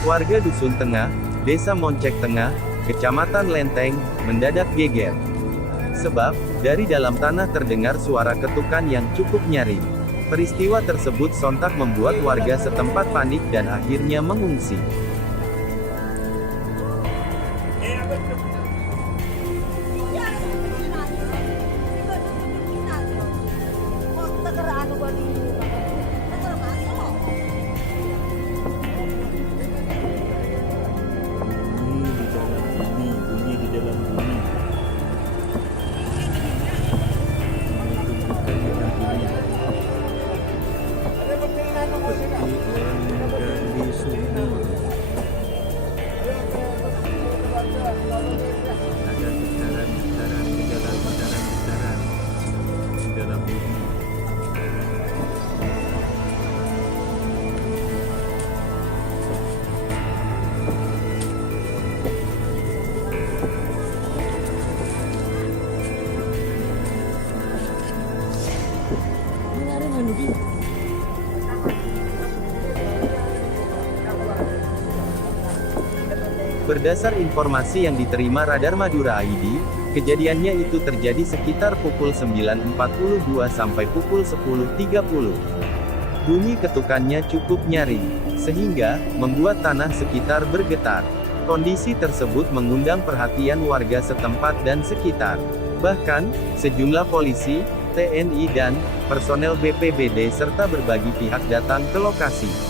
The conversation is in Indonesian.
Warga Dusun Tengah, Desa Moncek Tengah, Kecamatan Lenteng, mendadak geger. Sebab, dari dalam tanah terdengar suara ketukan yang cukup nyaring. Peristiwa tersebut sontak membuat warga setempat panik dan akhirnya mengungsi. Bunyi di dalam bumi. Seperti orang menggali sumur. Ada getaran di dalam bumi. Berdasar informasi yang diterima Radar Madura ID, kejadiannya itu terjadi sekitar pukul 9.42 sampai pukul 10.30. Bunyi ketukannya cukup nyaring, sehingga membuat tanah sekitar bergetar. Kondisi tersebut mengundang perhatian warga setempat dan sekitar. Bahkan, sejumlah polisi, TNI dan personel BPBD serta berbagai pihak datang ke lokasi.